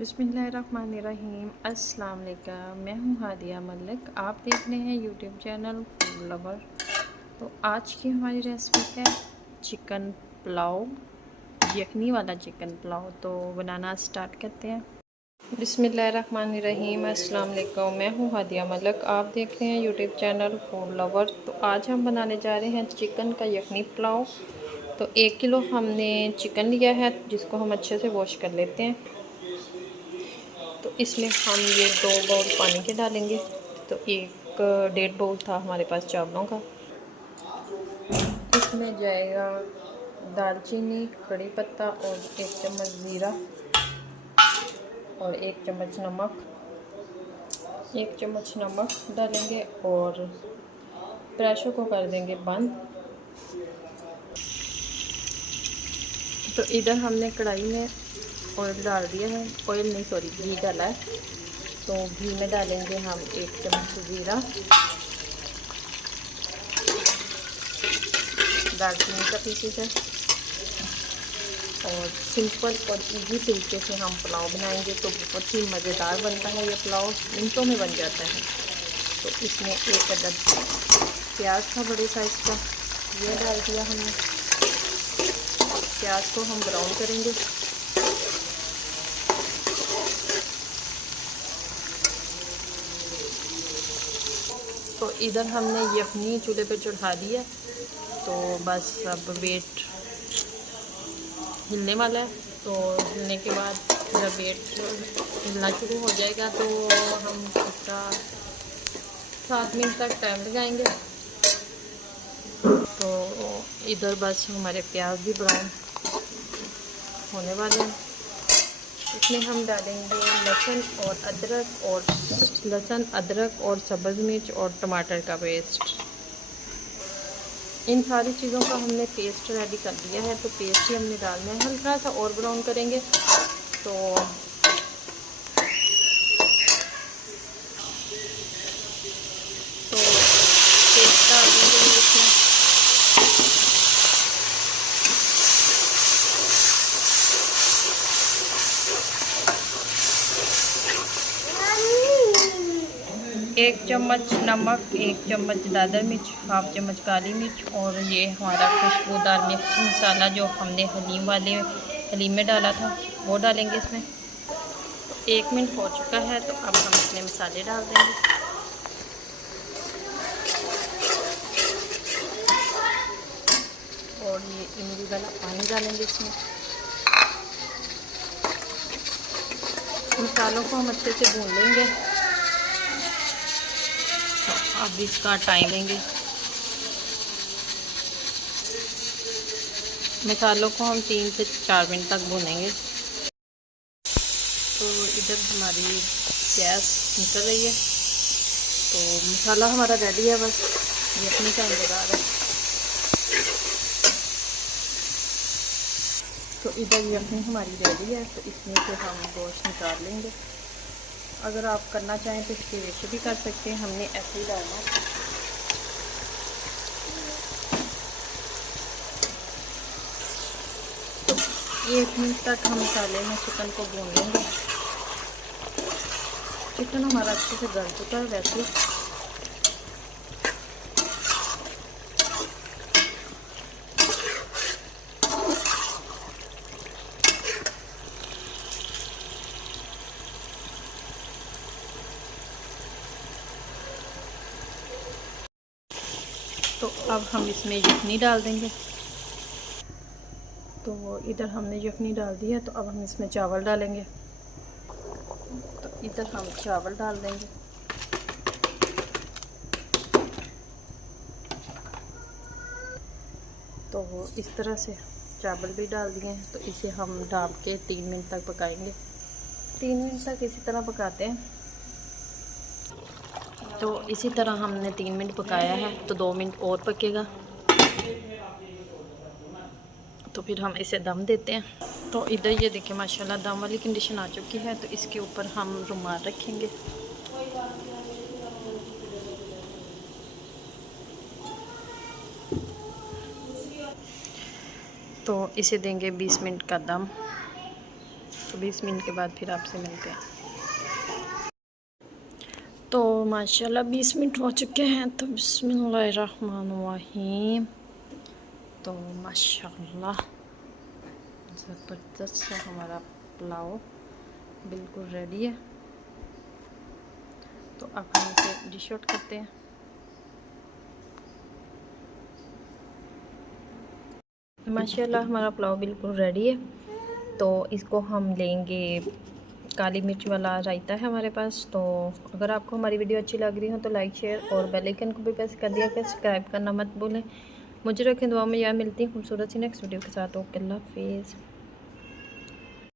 बिस्मिल्लाहिर्रहमानिर्रहीम। अस्सलाम वालेकुम। मैं हूँ हादिया मलिक। आप देख रहे हैं यूट्यूब चैनल फूड लवर। तो आज की हमारी रेसिपी है चिकन पुलाव, यखनी वाला चिकन पुलाव। तो बनाना स्टार्ट करते हैं। बिस्मिल्लाहिर्रहमानिर्रहीम। अस्सलाम वालेकुम। मैं हूँ हादिया मलिक। आप देख रहे हैं यूट्यूब चैनल फूड लवर। तो आज हम बनाने जा रहे हैं चिकन का यखनी पुलाव। तो 1 किलो हमने चिकन लिया है, जिसको हम अच्छे से वॉश कर लेते हैं। तो इसमें हम ये 2 बाउल पानी के डालेंगे। तो 1 डेढ़ बाउल था हमारे पास चावलों का। इसमें जाएगा दालचीनी, कड़ी पत्ता और 1 चम्मच ज़ीरा और 1 चम्मच नमक। 1 चम्मच नमक डालेंगे और प्रेशर को कर देंगे बंद। तो इधर हमने कढ़ाई में ऑयल डाल दिया है, ऑयल नहीं सॉरी घी डाला है। तो घी में डालेंगे हम 1 चम्मच ज़ीरा, दालचीनी का पीसेस है। और सिंपल और इजी तरीके से हम पुलाव बनाएंगे तो बहुत ही मज़ेदार बनता है। ये पुलाव मिनटों में बन जाता है। तो इसमें 1 अदद प्याज था बड़े साइज़ का, ये डाल दिया हमने। प्याज को हम ब्राउन करेंगे। तो इधर हमने यखनी चूल्हे पे चढ़ा दी है। तो बस अब वेट हिलने वाला है। तो हिलने के बाद जब वेट हिलना शुरू हो जाएगा तो हम इसका 7 मिनट तक टाइम लगाएंगे। तो इधर बस हमारे प्याज भी ब्राउन होने वाले हैं। इसमें हम डालेंगे लहसुन, अदरक और सब्ज़ मिर्च और टमाटर का पेस्ट। इन सारी चीज़ों का हमने पेस्ट रेडी कर दिया है। तो पेस्ट ही हमने डालना है, हल्का सा और ब्राउन करेंगे। तो पेस्ट डाल देंगे इसमें। एक चम्मच नमक, 1 चम्मच दादर मिर्च, हाफ चम्मच काली मिर्च और ये हमारा खुशबूदार मिक्स मसाला जो हमने हलीम में डाला था वो डालेंगे इसमें। तो 1 मिनट हो चुका है। तो अब हम इसमें मसाले डाल देंगे। और ये इमली वाला पानी डालेंगे इसमें। मसालों को हम अच्छे से भून लेंगे। अब इसका टाइम लेंगे। मसालों को हम 3 से 4 मिनट तक भूनेंगे। तो इधर हमारी गैस निकल रही है। तो मसाला हमारा रेडी है, बस यखनी का इंतज़ार है। तो इधर यखनी हमारी रेडी है। तो इसमें से हम गोश्त निकाल लेंगे। अगर आप करना चाहें तो इसकी रेशे भी कर सकते हैं, हमने ऐसे ही डालना है। तो 1 मिनट तक हम मसाले में चिकन को भून लेंगे। चिकन हमारा अच्छे से गल चुका है वैसे। तो अब हम इसमें यखनी डाल देंगे। तो इधर हमने यखनी डाल दी है। तो अब हम इसमें चावल डालेंगे। तो इधर हम चावल डाल देंगे। तो इस तरह से चावल भी डाल दिए हैं। तो इसे हम ढाँप के 3 मिनट तक पकाएंगे। 3 मिनट तक इसी तरह पकाते हैं। तो इसी तरह हमने 3 मिनट पकाया है। तो 2 मिनट और पकेगा। तो फिर हम इसे दम देते हैं। तो इधर ये देखिए माशाल्लाह दम वाली कंडीशन आ चुकी है। तो इसके ऊपर हम रुमाल रखेंगे। तो इसे देंगे 20 मिनट का दम। तो 20 मिनट के बाद फिर आपसे मिलते हैं। तो माशाल्लाह 20 मिनट हो चुके हैं। तो बिस्मिल्लाहिर्रहमानिर्रहीम। तो माशाल्लाह ज़बरदस्त सा हमारा पुलाव बिल्कुल रेडी है। तो अब हम इसे डिश आउट करते हैं। माशाल्लाह हमारा पुलाव बिल्कुल रेडी है। तो इसको हम लेंगे, काली मिर्च वाला रायता है हमारे पास। तो अगर आपको हमारी वीडियो अच्छी लग रही हो तो लाइक शेयर और बेल आइकन को भी प्रेस कर दिया कि सब्सक्राइब करना मत भूलें। मुझे रखें दुआ में। यार मिलती हूँ खूबसूरत सी नेक्स्ट वीडियो के साथ। ओके, अल्लाह हाफिज़।